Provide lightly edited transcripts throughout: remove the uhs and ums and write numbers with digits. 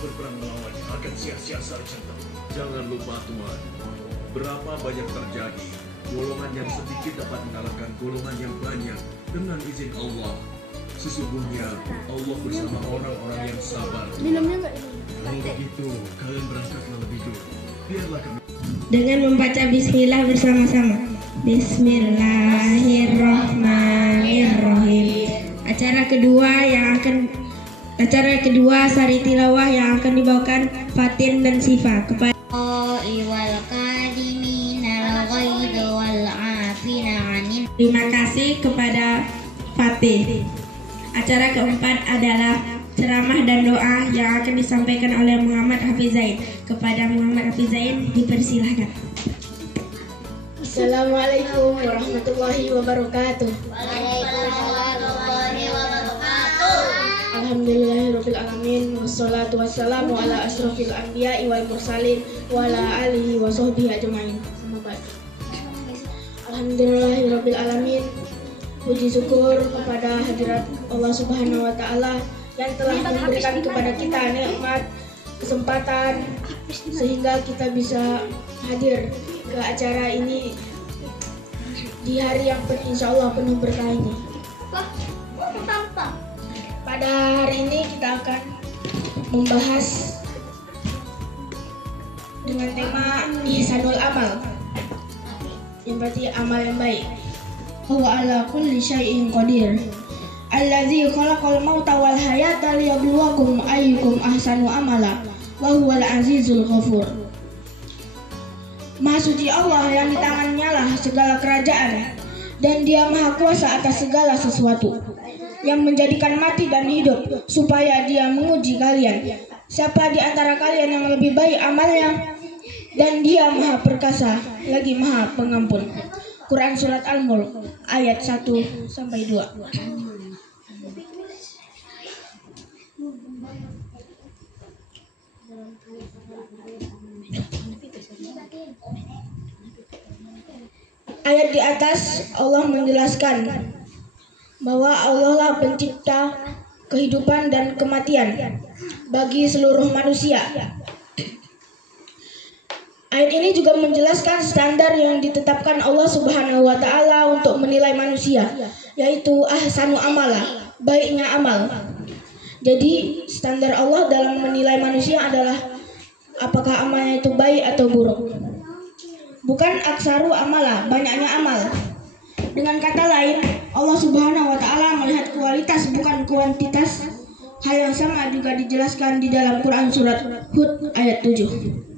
berperang melawannya akan sia-sia saja. Jangan lupa Tuhan, berapa banyak terjadi, golongan yang sedikit dapat mengalahkan golongan yang banyak dengan izin Allah. Sesungguhnya Allah bersama orang-orang yang sabar. Kalau begitu, kalian berangkatlah lebih dulu. Biarlah kami dengan membaca bismillah bersama-sama. Bismillahirrahmanirrahim. Acara kedua sari tilawah yang akan dibawakan Fatin dan Sifa kepada terima kasih kepada Fatih. Acara keempat adalah ceramah dan doa yang akan disampaikan oleh Muhammad Hafiz Zain. Kepada Muhammad Hafiz Zain dipersilahkan. Assalamualaikum warahmatullahi wabarakatuh. Alhamdulillahirabbil alamin wassalatu wassalamu ala asrofil anbiya'i wal mursalin wa ala alihi wa sahbihi ajmain. Alhamdulillahirabbil alamin. Puji syukur kepada hadirat Allah Subhanahu wa taala yang telah memberikan kepada kita nikmat kesempatan sehingga kita bisa hadir ke acara ini di hari yang insyaallah penuh berkah ini. Pada hari ini kita akan membahas dengan tema ihsanul amal, yang berarti amal yang baik. Huwa ala kulli syai'in qadir. Allazi khalaqal mauta wal hayata liyabluwakum ayyukum ahsanu amala wa huwal azizul ghafur. Maha suci Allah yang di tangannya lah segala kerajaan dan Dia maha kuasa atas segala sesuatu, yang menjadikan mati dan hidup supaya Dia menguji kalian. Siapa di antara kalian yang lebih baik amalnya, dan Dia maha perkasa lagi maha pengampun. Quran Surat Al-Mulk ayat 1-2. Ayat di atas Allah menjelaskan bahwa Allah lah pencipta kehidupan dan kematian bagi seluruh manusia. Ayat ini juga menjelaskan standar yang ditetapkan Allah Subhanahu wa taala untuk menilai manusia, yaitu ahsanu amala, baiknya amal. Jadi standar Allah dalam menilai manusia adalah apakah amalnya itu baik atau buruk. Bukan aksaru amala, banyaknya amal. Dengan kata lain, Allah Subhanahu wa taala melihat kualitas bukan kuantitas. Hal yang sama juga dijelaskan di dalam Quran Surat Hud ayat 7.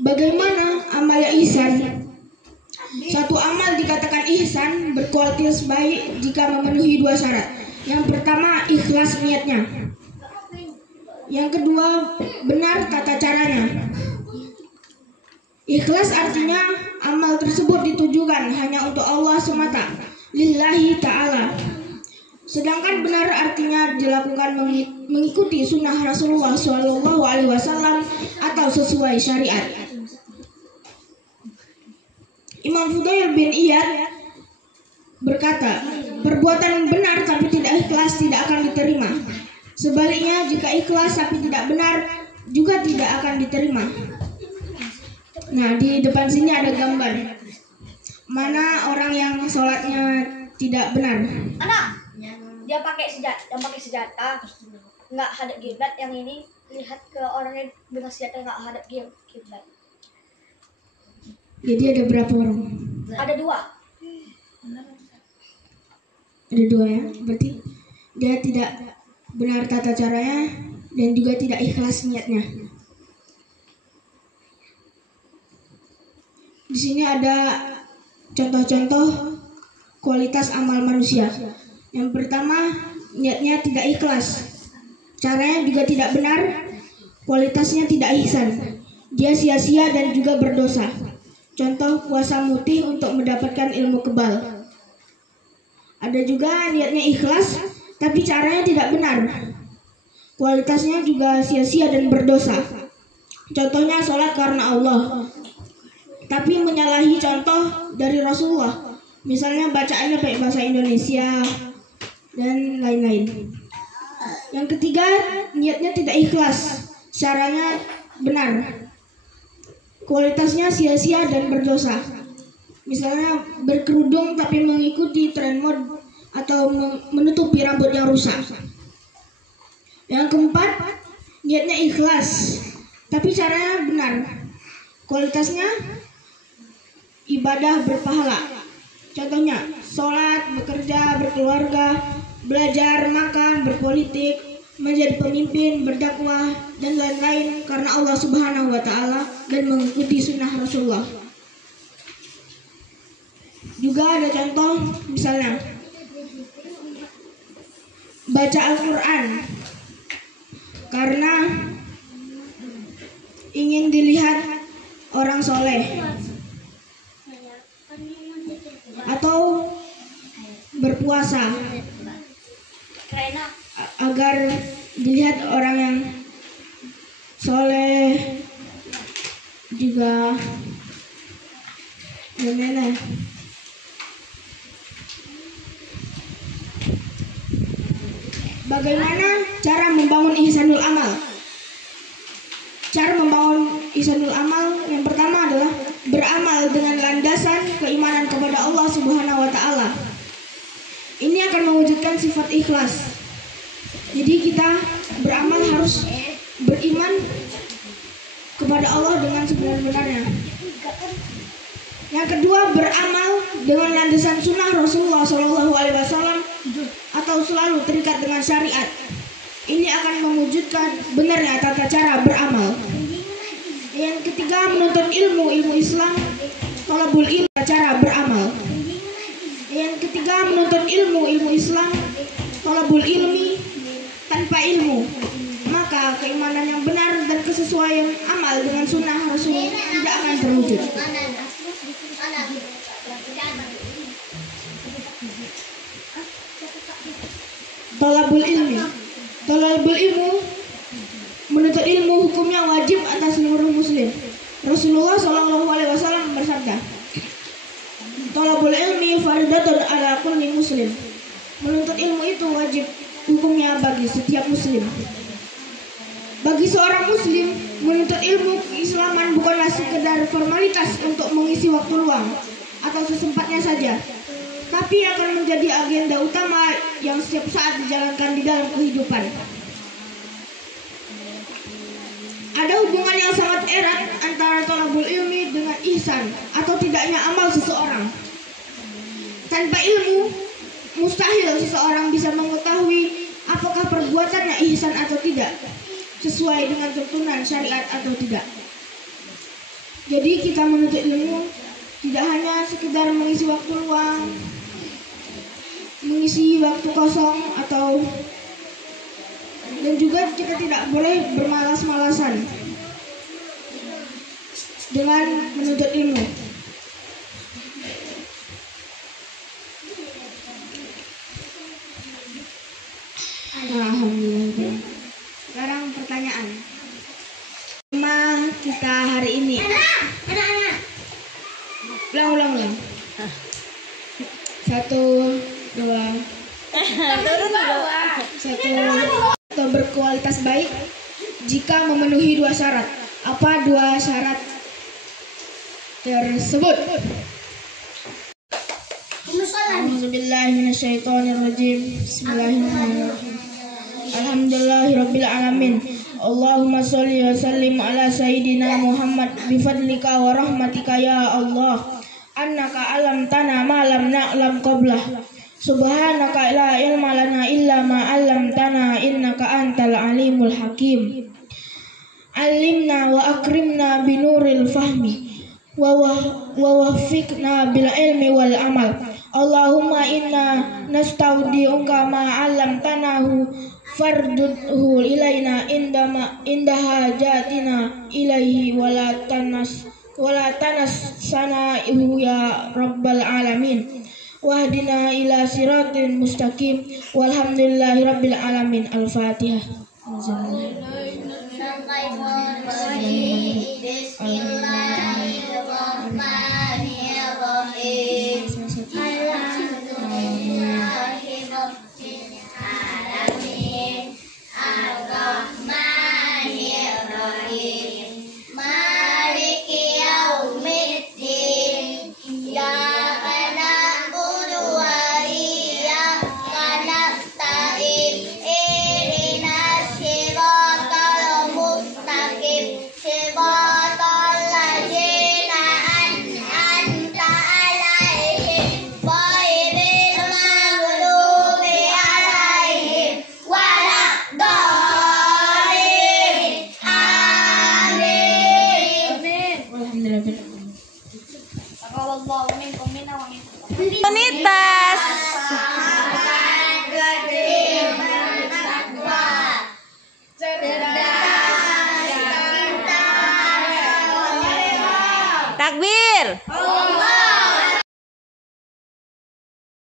Bagaimana amal ihsan? Suatu amal dikatakan ihsan berkualitas baik jika memenuhi dua syarat. Yang pertama, ikhlas niatnya. Yang kedua, benar tata caranya. Ikhlas artinya amal tersebut ditujukan hanya untuk Allah semata, lillahi ta'ala. Sedangkan benar artinya dilakukan mengikuti sunnah Rasulullah SAW atau sesuai syariat. Imam Fudail bin Iyad berkata, perbuatan benar tapi tidak ikhlas tidak akan diterima. Sebaliknya, jika ikhlas tapi tidak benar juga tidak akan diterima. Nah, di depan sini ada gambar mana orang yang sholatnya tidak benar. Dia pakai senjata, nggak hadap kiblat. Yang ini lihat ke orang yang dengan senjata nggak hadap kiblat. Jadi ada berapa orang? Ada dua. Ada dua ya, berarti dia tidak benar tata caranya dan juga tidak ikhlas niatnya. Di sini ada contoh-contoh kualitas amal manusia. Yang pertama, niatnya tidak ikhlas, caranya juga tidak benar, kualitasnya tidak ihsan, dia sia-sia dan juga berdosa. Contoh puasa mutih untuk mendapatkan ilmu kebal. Ada juga niatnya ikhlas, tapi caranya tidak benar, kualitasnya juga sia-sia dan berdosa. Contohnya sholat karena Allah. tapi menyalahi contoh dari Rasulullah. Misalnya bacaannya pakai bahasa Indonesia dan lain-lain. Yang ketiga, niatnya tidak ikhlas, caranya benar, kualitasnya sia-sia dan berdosa. Misalnya berkerudung tapi mengikuti tren mode atau menutupi rambut yang rusak. Yang keempat, niatnya ikhlas, tapi caranya benar, kualitasnya ibadah berpahala. Contohnya, sholat, bekerja, berkeluarga, belajar, makan, berpolitik, menjadi pemimpin, berdakwah, dan lain-lain karena Allah Subhanahu wa Ta'ala dan mengikuti sunnah Rasulullah. Juga ada contoh, misalnya baca Al-Quran karena ingin dilihat orang soleh, atau berpuasa agar dilihat orang yang soleh juga gimana. Bagaimana cara membangun ihsanul amal? Cara membangun ihsanul amal yang pertama adalah beramal dengan landasan keimanan kepada Allah Subhanahu wa Ta'ala. Ini akan mewujudkan sifat ikhlas. Jadi kita beramal harus beriman kepada Allah dengan sebenar-benarnya. Yang kedua, beramal dengan landasan sunnah Rasulullah SAW atau selalu terikat dengan syariat. Ini akan mewujudkan benarnya tata cara beramal. Yang ketiga, menuntut ilmu Islam, thalabul ilmi, cara beramal. Yang ketiga, menuntut ilmu Islam, thalabul ilmi. Tanpa ilmu, maka keimanan yang benar dan kesesuaian amal dengan sunnah Rasul tidak akan terwujud. Thalabul ilmi. Thalabul ilmu, menuntut ilmu hukumnya wajib atas seluruh muslim. Rasulullah SAW bersabda, "Thalabul ilmi fardhatun ala kulli muslim." Menuntut ilmu itu wajib hukumnya bagi setiap muslim. Bagi seorang muslim, menuntut ilmu keislaman bukanlah sekedar formalitas untuk mengisi waktu luang atau sesempatnya saja, tapi akan menjadi agenda utama yang setiap saat dijalankan di dalam kehidupan. Ada hubungan yang sangat erat antara thalabul ilmi dengan ihsan atau tidaknya amal seseorang. Tanpa ilmu, mustahil seseorang bisa mengetahui apakah perbuatannya ihsan atau tidak, sesuai dengan tuntunan syariat atau tidak. Jadi kita menuntut ilmu tidak hanya sekedar mengisi waktu luang, mengisi waktu kosong, dan juga kita tidak boleh bermalas-malasan dengan menuntut ilmu. Alhamdulillah. Sekarang pertanyaan tema kita hari ini. Ulang. 1, 2. 1. Atau berkualitas baik jika memenuhi 2 syarat. Apa 2 syarat tersebut? A'udzubillahiminasyaitonirrajim. Bismillahirrahmanirrahim. Alhamdulillahirabbil alamin. Allahumma sholli wa sallim ala sayyidina Muhammad bifadlika wa rahmatika ya Allah. Annaka alamtana ma lam na'lam qablah. Subhanaka la ilma lana illa ma 'allamtana innaka antal alimul hakim. Alimna wa akrimna binuril fahmi wa waffiqna bil ilmi wal amal. Allahumma inna nastaudi'uka ma 'allamtanahu fardudhu ilaina inda hajatina ilaihi wala tanas sanaihu ya rabbal alamin. Wahdina ila siratin mustaqim. Walhamdulillahi rabbil alamin. Al-Fatihah. Bismillahirrahmanirrahim. Takbir.